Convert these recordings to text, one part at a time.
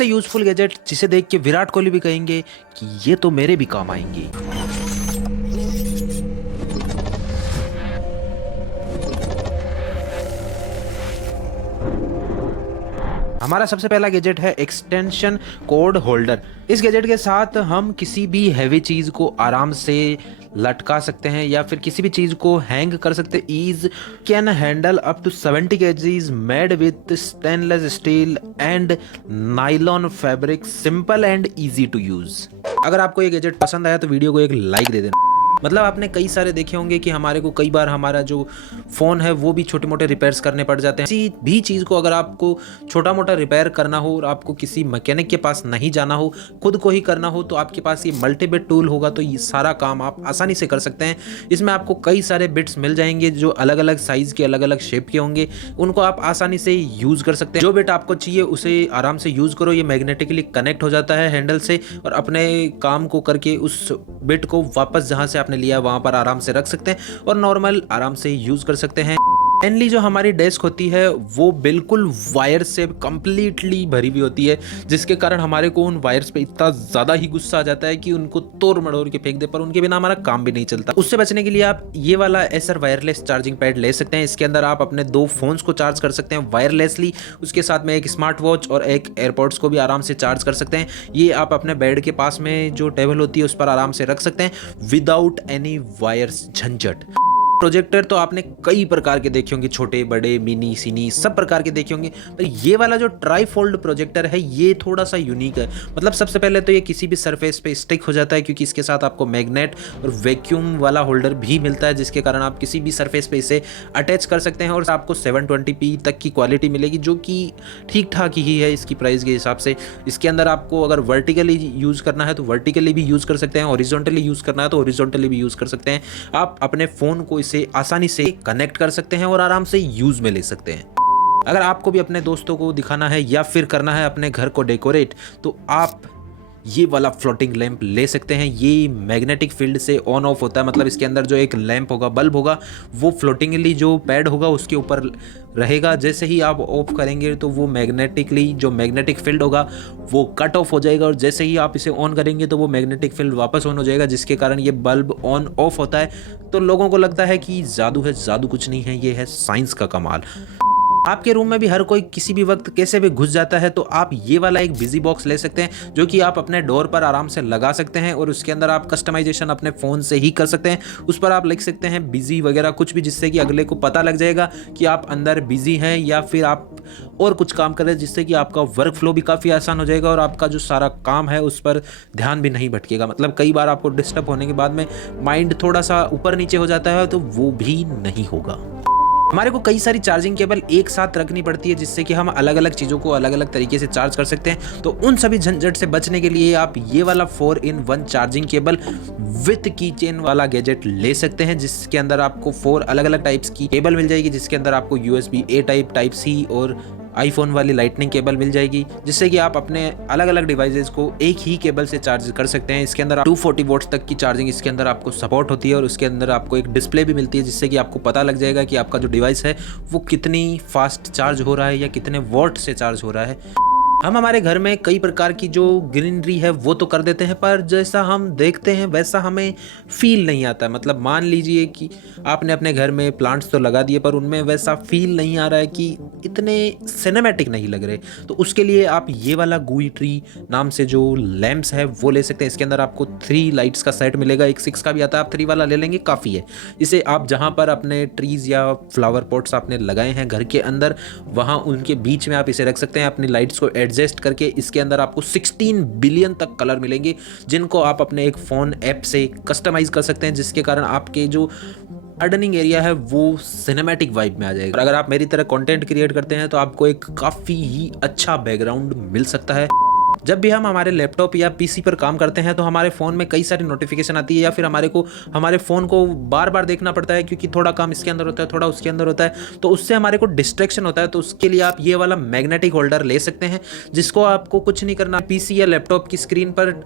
सबसे useful gadget जिसे देख के विराट कोहली भी कहेंगे कि ये तो मेरे भी काम आएंगे। हमारा सबसे पहला गैजेट है एक्सटेंशन कॉर्ड होल्डर। इस गैजेट के साथ हम किसी भी हैवी चीज को आराम से लटका सकते हैं या फिर किसी भी चीज को हैंग कर सकते हैं। Ease can handle up to 70 kgs, made with stainless steel and nylon fabric, simple and easy to use. अगर आपको ये गैजेट पसंद आया तो वीडियो को एक लाइक दे देना। मतलब आपने कई सारे देखे होंगे कि हमारे को कई बार हमारा जो फ़ोन है वो भी छोटे मोटे रिपेयर्स करने पड़ जाते हैं। किसी भी चीज़ को अगर आपको छोटा मोटा रिपेयर करना हो और आपको किसी मैकेनिक के पास नहीं जाना हो, खुद को ही करना हो, तो आपके पास ये मल्टीबिट टूल होगा तो ये सारा काम आप आसानी से कर सकते हैं। इसमें आपको कई सारे बिट्स मिल जाएंगे जो अलग अलग साइज़ के, अलग अलग शेप के होंगे। उनको आप आसानी से यूज़ कर सकते हैं। जो बिट आपको चाहिए उसे आराम से यूज़ करो। ये मैग्नेटिकली कनेक्ट हो जाता है हैंडल से और अपने काम को करके उस बिट को वापस जहाँ से आपने लिया वहां पर आराम से रख सकते हैं और नॉर्मल आराम से यूज कर सकते हैं। मेनली जो हमारी डेस्क होती है वो बिल्कुल वायर से कंप्लीटली भरी हुई होती है, जिसके कारण हमारे को उन वायर्स पे इतना ज़्यादा ही गुस्सा आ जाता है कि उनको तोड़ मड़ोड़ के फेंक दे, पर उनके बिना हमारा काम भी नहीं चलता। उससे बचने के लिए आप ये वाला एसर वायरलेस चार्जिंग पैड ले सकते हैं। इसके अंदर आप अपने 2 फोन्स को चार्ज कर सकते हैं वायरलेसली। उसके साथ में एक स्मार्ट वॉच और एक एयरपॉड्स को भी आराम से चार्ज कर सकते हैं। ये आप अपने बेड के पास में जो टेबल होती है उस पर आराम से रख सकते हैं विदाउट एनी वायर्स झंझट। प्रोजेक्टर तो आपने कई प्रकार के देखे होंगे, छोटे बड़े मिनी सिनी सब प्रकार के देखे होंगे, पर ये वाला जो ट्राईफोल्ड प्रोजेक्टर है ये थोड़ा सा यूनिक है। मतलब सबसे पहले तो ये किसी भी सरफेस पे स्टिक हो जाता है क्योंकि इसके साथ आपको मैग्नेट और वैक्यूम वाला होल्डर भी मिलता है, जिसके कारण आप किसी भी सरफेस पे इसे अटैच कर सकते हैं और आपको 720p तक की क्वालिटी मिलेगी, जो कि ठीक ठाक ही है इसकी प्राइस के हिसाब से। इसके अंदर आपको अगर वर्टिकली यूज़ करना है तो वर्टिकली भी यूज़ कर सकते हैं, हॉरिजॉन्टली यूज़ करना है तो हॉरिजॉन्टली भी यूज़ कर सकते हैं। आप अपने फ़ोन को से आसानी से कनेक्ट कर सकते हैं और आराम से यूज में ले सकते हैं। अगर आपको भी अपने दोस्तों को दिखाना है या फिर करना है अपने घर को डेकोरेट, तो आप ये वाला फ्लोटिंग लैंप ले सकते हैं। ये मैग्नेटिक फील्ड से ऑन ऑफ होता है। मतलब इसके अंदर जो एक लैंप होगा, बल्ब होगा, वो फ्लोटिंगली जो पैड होगा उसके ऊपर रहेगा। जैसे ही आप ऑफ करेंगे तो वो मैग्नेटिकली जो मैग्नेटिक फील्ड होगा वो कट ऑफ हो जाएगा और जैसे ही आप इसे ऑन करेंगे तो वो मैग्नेटिक फील्ड वापस ऑन हो जाएगा, जिसके कारण ये बल्ब ऑन ऑफ होता है। तो लोगों को लगता है कि जादू है, जादू कुछ नहीं है, ये है साइंस का कमाल। आपके रूम में भी हर कोई किसी भी वक्त कैसे भी घुस जाता है, तो आप ये वाला एक बिजी बॉक्स ले सकते हैं जो कि आप अपने डोर पर आराम से लगा सकते हैं और उसके अंदर आप कस्टमाइजेशन अपने फ़ोन से ही कर सकते हैं। उस पर आप लिख सकते हैं बिजी वगैरह कुछ भी, जिससे कि अगले को पता लग जाएगा कि आप अंदर बिजी हैं या फिर आप और कुछ काम कर रहे हैं, जिससे कि आपका वर्क फ्लो भी काफ़ी आसान हो जाएगा और आपका जो सारा काम है उस पर ध्यान भी नहीं भटकेगा। मतलब कई बार आपको डिस्टर्ब होने के बाद में माइंड थोड़ा सा ऊपर नीचे हो जाता है, तो वो भी नहीं होगा। हमारे को कई सारी चार्जिंग केबल एक साथ रखनी पड़ती है, जिससे कि हम अलग अलग चीज़ों को अलग अलग तरीके से चार्ज कर सकते हैं। तो उन सभी झंझट से बचने के लिए आप ये वाला 4-in-1 चार्जिंग केबल विथ की चेन वाला गैजेट ले सकते हैं, जिसके अंदर आपको 4 अलग अलग टाइप्स की केबल मिल जाएगी, जिसके अंदर आपको USB-A टाइप, टाइप C और आईफोन वाली लाइटनिंग केबल मिल जाएगी, जिससे कि आप अपने अलग अलग डिवाइसेस को एक ही केबल से चार्ज कर सकते हैं। इसके अंदर 240 वोल्ट्स तक की चार्जिंग इसके अंदर आपको सपोर्ट होती है और उसके अंदर आपको एक डिस्प्ले भी मिलती है, जिससे कि आपको पता लग जाएगा कि आपका जो डिवाइस है वो कितनी फास्ट चार्ज हो रहा है या कितने वोल्ट से चार्ज हो रहा है। हम हमारे घर में कई प्रकार की जो ग्रीनरी है वो तो कर देते हैं, पर जैसा हम देखते हैं वैसा हमें फील नहीं आता। मतलब मान लीजिए कि आपने अपने घर में प्लांट्स तो लगा दिए पर उनमें वैसा फील नहीं आ रहा है, कि इतने सिनेमैटिक नहीं लग रहे। तो उसके लिए आप ये वाला गुई ट्री नाम से जो लैंप्स है वो ले सकते हैं। इसके अंदर आपको 3 लाइट्स का सेट मिलेगा, एक 6 का भी आता है, आप 3 वाला ले लेंगे काफ़ी है। इसे आप जहाँ पर अपने ट्रीज़ या फ्लावर पॉट्स आपने लगाए हैं घर के अंदर, वहाँ उनके बीच में आप इसे रख सकते हैं अपनी लाइट्स को एडजस्ट करके। इसके अंदर आपको 16 बिलियन तक कलर मिलेंगे, जिनको आप अपने एक फ़ोन ऐप से कस्टमाइज कर सकते हैं, जिसके कारण आपके जो गार्डनिंग एरिया है वो सिनेमैटिक वाइब में आ जाएगा। और अगर आप मेरी तरह कंटेंट क्रिएट करते हैं तो आपको एक काफ़ी ही अच्छा बैकग्राउंड मिल सकता है। जब भी हम हमारे लैपटॉप या पीसी पर काम करते हैं तो हमारे फ़ोन में कई सारी नोटिफिकेशन आती है या फिर हमारे फ़ोन को बार बार देखना पड़ता है, क्योंकि थोड़ा काम इसके अंदर होता है, थोड़ा उसके अंदर होता है, तो उससे हमारे को डिस्ट्रैक्शन होता है। तो उसके लिए आप ये वाला मैग्नेटिक होल्डर ले सकते हैं, जिसको आपको कुछ नहीं करना, पीसी या लैपटॉप की स्क्रीन पर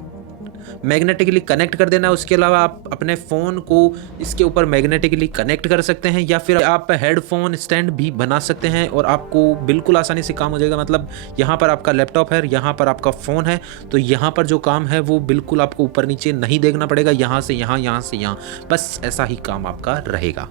मैग्नेटिकली कनेक्ट कर देना है। उसके अलावा आप अपने फ़ोन को इसके ऊपर मैग्नेटिकली कनेक्ट कर सकते हैं, या फिर आप हेडफोन स्टैंड भी बना सकते हैं और आपको बिल्कुल आसानी से काम हो जाएगा। मतलब यहाँ पर आपका लैपटॉप है, यहाँ पर आपका फ़ोन है, तो यहाँ पर जो काम है वो बिल्कुल आपको ऊपर नीचे नहीं देखना पड़ेगा, यहाँ से यहाँ, यहाँ से यहाँ, बस ऐसा ही काम आपका रहेगा।